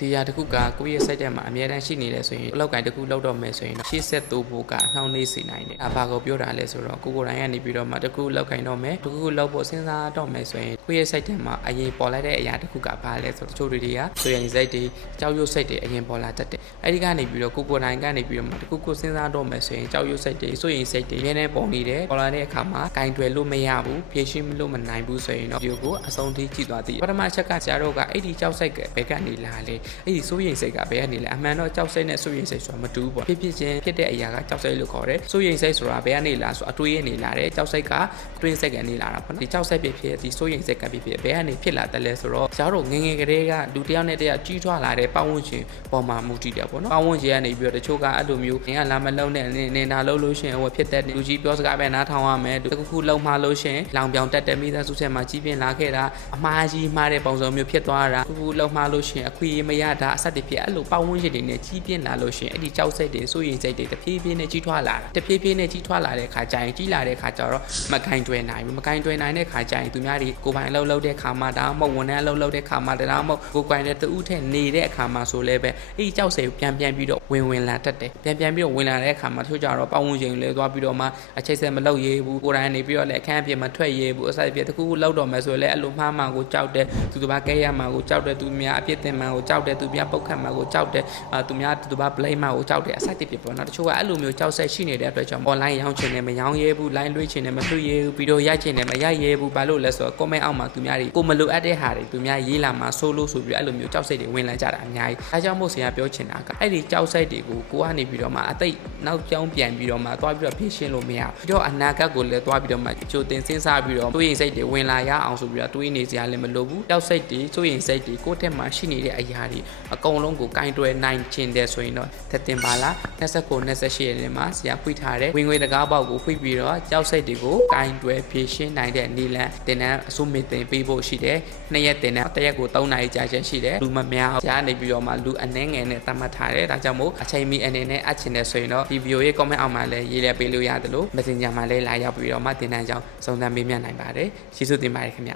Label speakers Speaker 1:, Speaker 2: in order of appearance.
Speaker 1: ဒီဟာတစ်ခုကကိုယ့်ရဲ့စိတ်ထဲမှာအမြဲတမ်းရှိနေတယ်ဆိုရင်အလောက်ကင်တစ်ခုလောက်တော့မယ်ဆိုရင်တော့ရှေ့ဆက်တိုးဖို့ကနှောင့်နှေးစေနိုင်တယ်အဘာကိုပြောတာလဲဆိုတော့ကိုကိုယ်တိုင်ကနေပြီးတော့မှတစ်ခုလောက်ကင်တော့မယ်တစ်ခုလောက်ဖို့စဉ်းစားတော့မယ်ဆိုရင်ကိုယ့်ရဲ့စိတ်ထဲမှာအရင်ပေါ်လိုက်တဲ့အရာတစ်ခုကဘာလဲဆိုတော့တချို့တွေကဆိုရင်စိတ်တွေကြောက်ရွံ့စိတ်တွေအရင်ပေါ်လာတတ်တယ်အဲ့ဒီကနေပြီးတော့ကိုကိုယ်တိုင်ကနေပြီးတော့မှတစ်ခုခုစဉ်းစားတော့မယ်ဆိုရင်ကြောက်ရွံ့စိတ်တွေဆိုရင်စိတ်တွေအများနဲ့ပေါ်နေတယ်ပေါ်လာတဲ့အခါမှာကင်တွယ်လို့မရဘူးဖြည့်ရှင်းလို့မနိုင်ဘူးဆိုရင်တော့ဒီကိုအဆုံးထိကြည့်သွားသည်ပထမအချက်ကကျတော့ကအဲ့ဒီကြောက်စိတ်ကဘယ်ကနေလာလဲအဲ့ဒီစိုးရိမ်စိတ်ကဘယ်ကနေလဲအမှန်တော့ကြောက်စိတ်နဲ့စိုးရိမ်စိတ်ဆိုတာမတူဘူးပေါ့ဖြစ်ဖြစ်ချင်းဖြစ်တဲ့အရာကကြောက်စိတ်လို့ခေါ်တယ်စိုးရိမ်စိတ်ဆိုတာဘယ်ကနေလာဆိုအတွေးရနေလာတယ်ကြောက်စိတ်ကတွင်းစိတ်ကနေလာတာပေါ့နော်ဒီကြောက်စိတ်ဖြစ်ဖြစ်ဒီစိုးရိမ်စိတ်ကဖြစ်ဖြစ်ဘယ်ကနေဖြစ်လာတယ်လဲဆိုတော့ကျတို့ငငယ်ကလေးကလူတစ်ယောက်နဲ့တစ်ယောက်ကြီးထွားလာတဲ့ပတ်ဝန်းကျင်ပေါ်မှာမူတည်တယ်ပေါ့နော်ပတ်ဝန်းကျင်ကနေပြီးတော့တချို့ကအဲ့လိုမျိုးငင်ကလာမလုံးနဲ့နေနေတာလုံးလို့ရှိရင်ဟိုဖြစ်တဲ့လူကြီးပြောစကားပဲနားထောင်ရမယ်တခုခုလုံးမှလို့ရှိရင်လောင်ပြောင်တက်တဲ့မိသားစုထဲမှာကြီးပြင်းလာခဲ့တာအမှားကြီးမှားတဲ့ပုံစံမျိုးဖြစ်သွားတာတခုခုလုံးမှလို့ရှိရင်အခွင့်အရေးမရတာအဆက်တဖြစ်အဲ့လိုပတ်ဝန်းကျင်တွေနဲ့ကြီးပြင်းလာလို့ရှိရင်အဲ့ဒီကြောက်စိတ်တွေစိုးရိမ်စိတ်တွေတဖြည်းဖြည်းနဲ့ကြီးထွားလာတာတဖြည်းဖြည်းနဲ့ကြီးထွားလာတဲ့ခါကျရင်ကြီးလာတဲ့ခါကျတော့မကင်တွယ်နိုင်ဘူးမကင်တွယ်နိုင်တဲ့ခါကျရင်သူများတွေကိုပိုင်အလုပ်လုပ်တဲ့ခါမှာဒါမှမဟုတ်ဝန်ထမ်းအလုပ်လုပ်တဲ့ခါမှာဒါမှမဟုတ်ကိုကိုင်တဲ့တူးထက်နေတဲ့အခါမှာဆိုလဲပဲအဲ့ဒီကြောက်စိတ်ကိုပြန်ပြန်ပြီးတော့ဝင်ဝင်လာတတ်တယ်ပြန်ပြန်ပြီးတော့ဝင်လာတဲ့အခါမှာတချို့ကြတော့ပတ်ဝန်းကျင်လေးသွားပြီးတော့မှအချိတ်ဆက်မလုပ်ရဲဘူးကိုယ်တိုင်နေပြီးတော့လည်းအခန်းအပြင်မှာထွက်ရဲဘူးအဆက်ပြတခုခုလောက်တော့မယ်ဆိုရင်လည်းအဲ့လိုမှားမှကိုကြောက်တယ်သူတစ်ပါးကဲရမှာကိုကြောက်တယ်သူများအပြစ်တင်မှကိုကြောက်တယ်သူများပုတ်ခတ်မှကိုကြောက်တယ်အာသူများသူတစ်ပါး blame မှကိုကြောက်တယ်အဆက်တပြပေါ့နော်တချို့ကအဲ့လိုမျိုးကြောက်ဆက်ရှိနေတဲ့အတွက်ကြောင့် online ရောင်းချင်တယ်မရောင်းရဲဘူး line လွှင့်ချင်တယ်မလွှင့်ရဲဘူးဗီဒီယိုရိုက်ချင်တယ်မရိုက်ရဲဘူးဘာလို့လဲဆိုတော့ comment အောက်မှာသူများတွေကိုမလိုအပ်တဲ့ဟာတွေသူများရေးလာမှာဆိုလို့ဆိုပြီးအဲ့လိုမျိုးကြောက်စိတ်တွေဝင်လာကြတာအများကြီးအဲကြောင့်မို့ဆရာပြောချင်တာကအဲ့ဒီကြောက်စိတ်တွေကိုကိုကနေပြီးတော့မှအသိနောက်ကြောင်းပြန်ပြီးတော့မှသွားပြီးတော့ဖြည့်ရှင်းလို့မရဘူးပြီးတော့အနာဂတ်ကိုလည်းသွားပြီးတော့မှကြိုတင်စဉ်းစားပြီးတော့တွေးရင်စိတ်တွေဝင်လာရအောင်ဆိုပြီးတော့တွေးနေစရာလည်းမလိုဘူးကြောက်စိတ်တွေစိုးရင်စိတ်တွေကိုယ့်ထက်မှာရှိနေတဲ့အရာတွေအကုန်လုံးကိုကင်တွယ်နိုင်ခြင်းတဲ့ဆိုရင်တော့သက်တင်ပါလား29 28ရက်နေ့မှာဆရာဖွင့်ထားတဲ့ဝင်ငွေတကားပေါက်ကိုဖွင့်ပြီးတော့ကြောက်စိတ်တွေကိုကင်တွယ်ဖြည့်ရှင်းနိုင်တဲ့နီလန်တင်တန်းအစိုးမတင်ပေးဖို့ရှိတယ်နှစ်ရက်တင်တန်းတစ်ရက်ကို3နာရီကြာချင်းရှိတယ်လူမများကြားနေပြီးတော့မှလူအနှဲငယ်နဲ့တတ်မှတ်ထားတယ်ဒါကြောင့်မို့အချိန်မီအနေနဲ့အပ်ချင်တယ်ဆိုရင်တော့ဒီဗီဒီယိုရဲ့ comment အောက်မှာလည်းရေးလဲပေးလို့ရတယ်လို့ Messenger မှာလည်းလာရောက်ပြီးတော့မှတင်တန်းကြောင်းစုံစမ်းပေးမြတ်နိုင်ပါတယ်ကျေးဇူးတင်ပါတယ်ခင်ဗျ